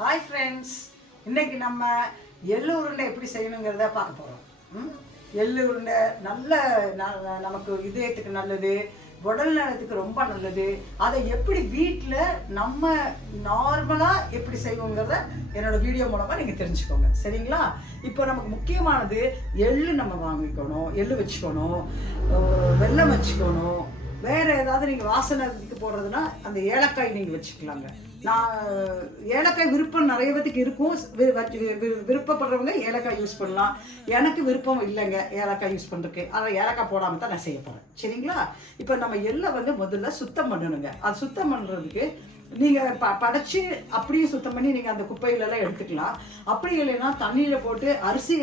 Hi friends, இன்னைக்கு நம்ம எள்ளு உருண்டை எப்படி செய்யணுங்கிறத பார்க்க போகிறோம். எள்ளு உருண்டை நல்ல நமக்கு இதயத்துக்கு நல்லது, உடல் நலத்துக்கு ரொம்ப நல்லது. அதை எப்படி வீட்டில் நம்ம நார்மலாக எப்படி செய்வோங்கிறத என்னோட வீடியோ மூலமாக நீங்கள் தெரிஞ்சுக்கோங்க, சரிங்களா? இப்போ நமக்கு முக்கியமானது எள்ளு நம்ம வாங்கிக்கணும், எள்ளு வச்சுக்கணும், வெல்லம் வச்சுக்கணும். வேறு ஏதாவது நீங்கள் வாசனைக்கு போடுறதுன்னா அந்த ஏலக்காய் நீங்கள் வச்சுக்கலாங்க. நான் ஏலக்காய் விருப்பம் நிறைய பேத்துக்கு இருக்கும், விருப்பப்படுறவங்க ஏலக்காய் யூஸ் பண்ணலாம். எனக்கு விருப்பம் இல்லைங்க ஏலக்காய் யூஸ் பண்ணுறதுக்கு, ஆனால் ஏலக்காய் போடாமல் தான் நான் செய்ய போகிறேன், சரிங்களா? இப்போ நம்ம எள்ளை முதல்ல சுத்தம் பண்ணணுங்க. அது சுத்தம் பண்ணுறதுக்கு நீங்கள் படைச்சி அப்படியே சுத்தம் பண்ணி நீங்கள் அந்த குப்பையிலலாம் எடுத்துக்கலாம். அப்படி இல்லைன்னா தண்ணியில் போட்டு அரிசி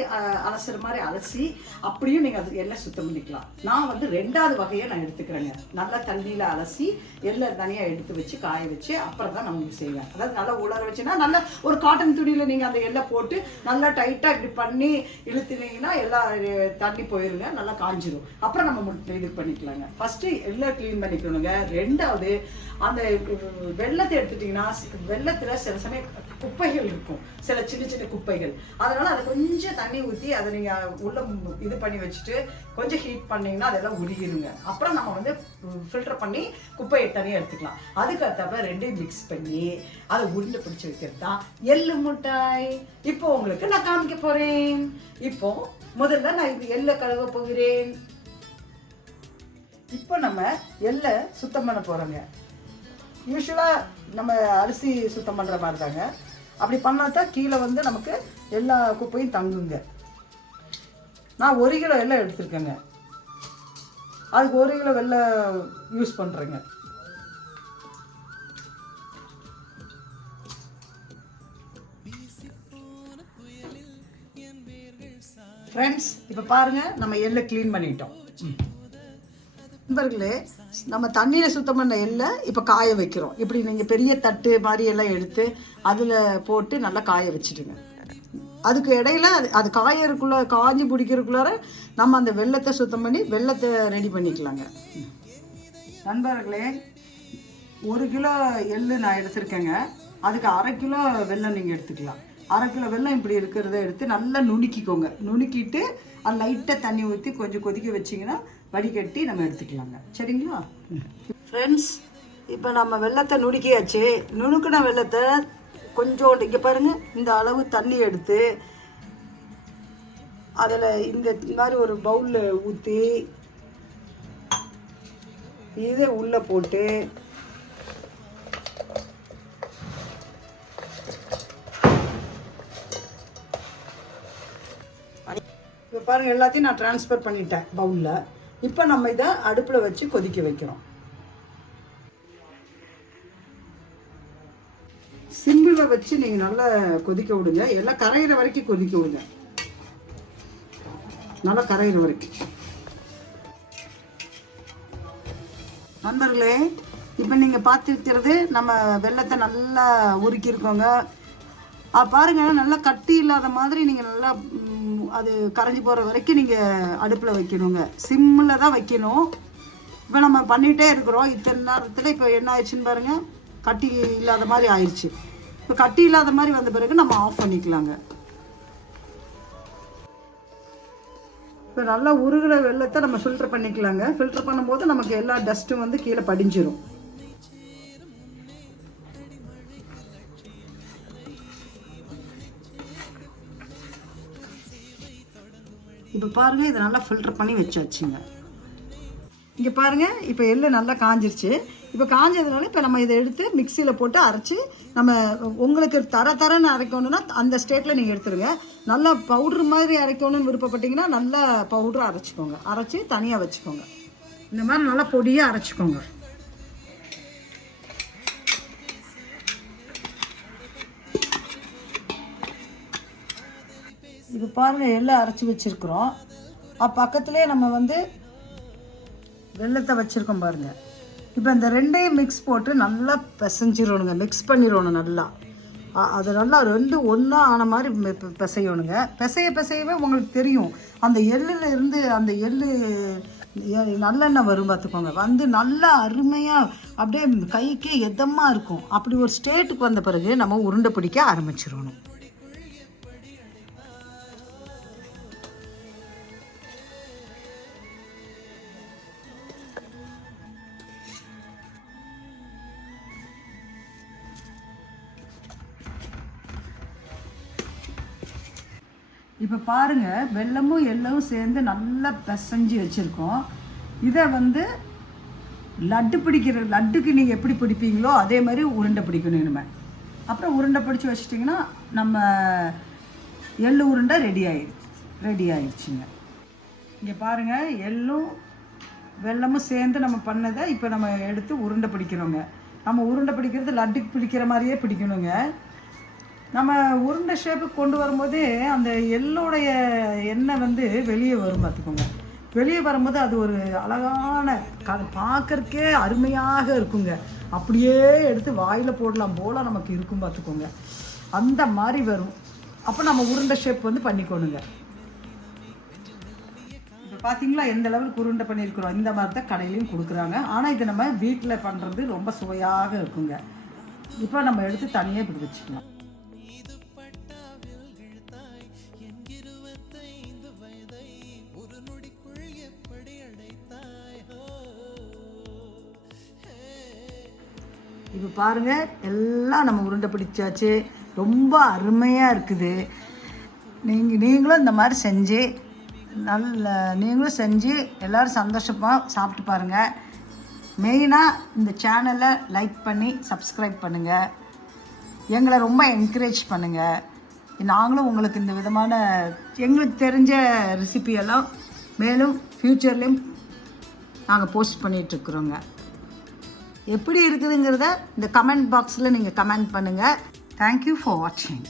அலசுற மாதிரி அலசி அப்படியும் நீங்கள் அது எல்லாம் சுத்தம் பண்ணிக்கலாம். நான் ரெண்டாவது வகையை நான் எடுத்துக்கிறேங்க. நல்லா தண்ணியில் அலசி எல்லாம் தனியாக எடுத்து வச்சு காய வச்சு அப்புறம் தான் நம்மளுக்கு செய்வேன். அதாவது நல்லா உலர வச்சுன்னா நல்லா ஒரு காட்டன் துணியில் நீங்கள் அந்த எல்லாம் போட்டு நல்லா டைட்டாக இப்படி பண்ணி இழுத்துனீங்கன்னா எல்லாம் தண்ணி போயிருங்க, நல்லா காஞ்சிடும். அப்புறம் நம்ம இது பண்ணிக்கலாங்க. ஃபஸ்ட்டு எல்லாம் க்ளீன் பண்ணிக்கணுங்க. ரெண்டாவது அந்த வெள்ளத்தை எடுத்துட்டிங்கன்னா வெள்ளத்தில் சில சமயம் குப்பைகள் இருக்கும், சில சின்ன சின்ன குப்பைகள். அதனால் அதை கொஞ்சம் தண்ணி ஊற்றி அதை நீங்கள் உள்ள இது பண்ணி வச்சுட்டு கொஞ்சம் ஹீட் பண்ணிங்கன்னா அதெல்லாம் உருகிடுங்க. அப்புறம் நம்ம ஃபில்டர் பண்ணி குப்பையை தனியாக எடுத்துக்கலாம். அதுக்கப்புறம் ரெண்டையும் மிக்ஸ் பண்ணி அதை உருண்டை பிடிச்சி வைக்கிறது தான் எள்ளு மிட்டாய். இப்போ உங்களுக்கு நான் காமிக்க போகிறேன். இப்போ முதல்ல நான் இது எள்ளை கழுவ போகிறேன். இப்போ நம்ம எள்ளை சுத்தம் பண்ண போகிறோங்க. யூஸ்வலாக நம்ம அரிசி சுத்தம் பண்ணுற மாதிரி தாங்க. அப்படி பண்ணால் தான் கீழே நமக்கு எல்லா குப்பையும் தங்குங்க. நான் 1 கிலோ எல்லாம் எடுத்துருக்கேங்க. அதுக்கு 1 கிலோ வெல்லம் யூஸ் பண்ணுறேங்க. ஃப்ரெண்ட்ஸ், இப்போ பாருங்கள், நம்ம எள்ளை க்ளீன் பண்ணிட்டோம். நண்பர்களே, நம்ம தண்ணியில் சுத்தம் பண்ண எள்ளை இப்போ காய வைக்கிறோம். இப்படி நீங்கள் பெரிய தட்டு மாதிரி எல்லாம் எடுத்து அதில் போட்டு நல்லா காய வச்சுடுங்க. அதுக்கு இடையில அது காஞ்சி பிடிக்கிறதுக்குள்ளார நம்ம அந்த வெள்ளத்தை சுத்தம் பண்ணி வெள்ளத்தை ரெடி பண்ணிக்கலாங்க. நண்பர்களே, 1 கிலோ எள்ளு நான் எடுத்துருக்கேங்க. அதுக்கு 1/2 கிலோ வெல்லம் நீங்கள் எடுத்துக்கலாம். 1/2 கிலோ வெல்லம் இப்படி இருக்கிறத எடுத்து நல்லா நுணுக்கிக்கோங்க. நுணுக்கிட்டு அது லைட்டாக தண்ணி ஊற்றி கொஞ்சம் கொதிக்க வச்சிங்கன்னா வடிகட்டி நம்ம எடுத்துக்கலாங்க, சரிங்களா? ஃப்ரெண்ட்ஸ், இப்போ நம்ம வெல்லத்தை நுணுக்கியாச்சு. நுணுக்கின வெல்லத்தை கொஞ்சோண்டு இங்கே பாருங்கள், இந்த அளவு தண்ணி எடுத்து அதில் இந்த மாதிரி ஒரு பவுலில் ஊற்றி இதை உள்ளே போட்டு இப்போ பாருங்கள், எல்லாத்தையும் நான் ட்ரான்ஸ்ஃபர் பண்ணிட்டேன் பவுலில். இப்போ நம்ம இதை அடுப்பில் வச்சு கொதிக்க வைக்கிறோம். சிம்மில் வச்சு நீங்கள் நல்லா கொதிக்க விடுங்க. எல்லாம் கரையிற வரைக்கும் கொதிக்க விடுங்க, நல்லா கரையிற வரைக்கும். நண்பர்களே, இப்போ நீங்கள் பார்த்துக்கிறது நம்ம வெல்லத்தை நல்லா உருக்கியிருக்கோங்க. பாருங்கள், நல்லா கட்டி இல்லாத மாதிரி நீங்கள் நல்லா அது கரைஞ்சி போகிற வரைக்கும் நீங்கள் அடுப்பில் வைக்கணுங்க. சிம்மில் தான் வைக்கணும். இப்போ நம்ம பண்ணிகிட்டே இருக்கிறோம். இத்தனை நேரத்தில் இப்போ என்ன ஆயிடுச்சுன்னு பாருங்கள், கட்டி இல்லாத மாதிரி ஆயிடுச்சு. இப்போ கட்டி இல்லாத மாதிரி வந்த பிறகு நம்ம ஆஃப் பண்ணிக்கலாங்க. இப்போ நல்லா உருகிற வெள்ளத்தை நம்ம ஃபில்டர் பண்ணிக்கலாங்க. ஃபில்டர் பண்ணும்போது நமக்கு எல்லா டஸ்ட்டும் கீழே படிஞ்சிடும். இப்போ பாருங்கள், இதை நல்லா ஃபில்டர் பண்ணி வச்சாச்சுங்க. இங்கே பாருங்கள், இப்போ எள்ளு நல்லா காஞ்சிருச்சு. இப்போ காஞ்சதுனால இப்போ நம்ம இதை எடுத்து மிக்சியில் போட்டு அரைச்சி நம்ம உங்களுக்கு தரன்னு அரைக்கணுன்னா அந்த ஸ்டேட்டில் நீங்கள் எடுத்துருங்க. நல்லா பவுட்ரு மாதிரி அரைக்கணும்னு விருப்பப்பட்டீங்கன்னா நல்லா பவுட்ரு அரைச்சிக்கோங்க. அரைச்சி தனியாக வச்சுக்கோங்க. இந்த மாதிரி நல்லா பொடியாக அரைச்சிக்கோங்க. இப்போ பாருங்கள், எல்லாம் அரைச்சி வச்சுருக்குறோம். பக்கத்துலேயே நம்ம வெல்லத்தை வச்சுருக்கோம் பாருங்கள். இப்போ இந்த ரெண்டையும் மிக்ஸ் போட்டு நல்லா பிசைஞ்சிடணுங்க. மிக்ஸ் பண்ணிடணும் நல்லா. அது நல்லா ரெண்டும் ஒன்றா ஆன மாதிரி பிசையணுங்க. பிசையவே உங்களுக்கு தெரியும் அந்த எள்ளில் இருந்து அந்த எள்ளு நல்லெண்ணெய் வரும் பார்த்துக்கோங்க. வந்து நல்லா அருமையாக அப்படியே கைக்கே எதமாக இருக்கும். அப்படி ஒரு ஸ்டேட்டுக்கு வந்த பிறகு நம்ம உருண்டை பிடிக்க ஆரம்பிச்சிடணும். இப்போ பாருங்கள், வெல்லமும் எள்ளவும் சேர்ந்து நல்லா பிசைஞ்சு வச்சுருக்கோம். இதை வந்து லட்டுக்கு நீங்கள் எப்படி பிடிப்பீங்களோ அதே மாதிரி உருண்டை பிடிக்கணும் இனிமேல். அப்புறம் உருண்டை பிடிச்சி வச்சிட்டிங்கன்னா நம்ம எள்ளு உருண்டை ரெடி ஆயிடுச்சுங்க. இங்கே பாருங்கள், எள்ளும் வெல்லமும் சேர்ந்து நம்ம பண்ணதை இப்போ நம்ம எடுத்து உருண்டை பிடிக்கிறோங்க. நம்ம உருண்டை பிடிக்கிறது லட்டுக்கு பிடிக்கிற மாதிரியே பிடிக்கணுங்க. நம்ம உருண்டை ஷேப்புக்கு கொண்டு வரும்போதே அந்த எள்ளோடைய எண்ணெய் வந்து வெளியே வரும் பார்த்துக்கோங்க. வெளியே வரும்போது அது ஒரு அழகான பார்க்கறக்கே அருமையாக இருக்குங்க. அப்படியே எடுத்து வாயில் போடலாம் போல் நமக்கு இருக்கும் பார்த்துக்கோங்க. அந்த மாதிரி வரும். அப்போ நம்ம உருண்டை ஷேப் வந்து பண்ணிக்கணுங்க. இப்போ பார்த்தீங்களா எந்த லெவலுக்கு உருண்டை பண்ணியிருக்கிறோம். இந்த மாதிரி தான் கடையிலையும் கொடுக்குறாங்க. ஆனால் இது நம்ம வீட்டில் பண்ணுறது ரொம்ப சுவையாக இருக்குங்க. இப்போ நம்ம எடுத்து தனியாக இப்படி வச்சுக்கலாம். இப்போ பாருங்கள், எல்லாம் நம்ம உருண்டை பிடிச்சாச்சு. ரொம்ப அருமையாக இருக்குது. நீங்களும் இந்த மாதிரி செஞ்சு நீங்களும் செஞ்சு எல்லோரும் சந்தோஷமாக சாப்பிட்டு பாருங்கள். மெயினாக இந்த சேனலை லைக் பண்ணி சப்ஸ்கிரைப் பண்ணுங்கள். எங்களை ரொம்ப என்கரேஜ் பண்ணுங்கள். நாங்களும் உங்களுக்கு இந்த விதமான எங்களுக்கு தெரிஞ்ச ரெசிபியெல்லாம் மேலும் ஃப்யூச்சர்லேயும் நாங்கள் போஸ்ட் பண்ணிகிட்ருக்குறோங்க. எப்படி இருக்குதுங்கிறத இந்த கமெண்ட் பாக்ஸில் நீங்கள் கமெண்ட் பண்ணுங்கள். தேங்க்யூ ஃபார் வாட்சிங்.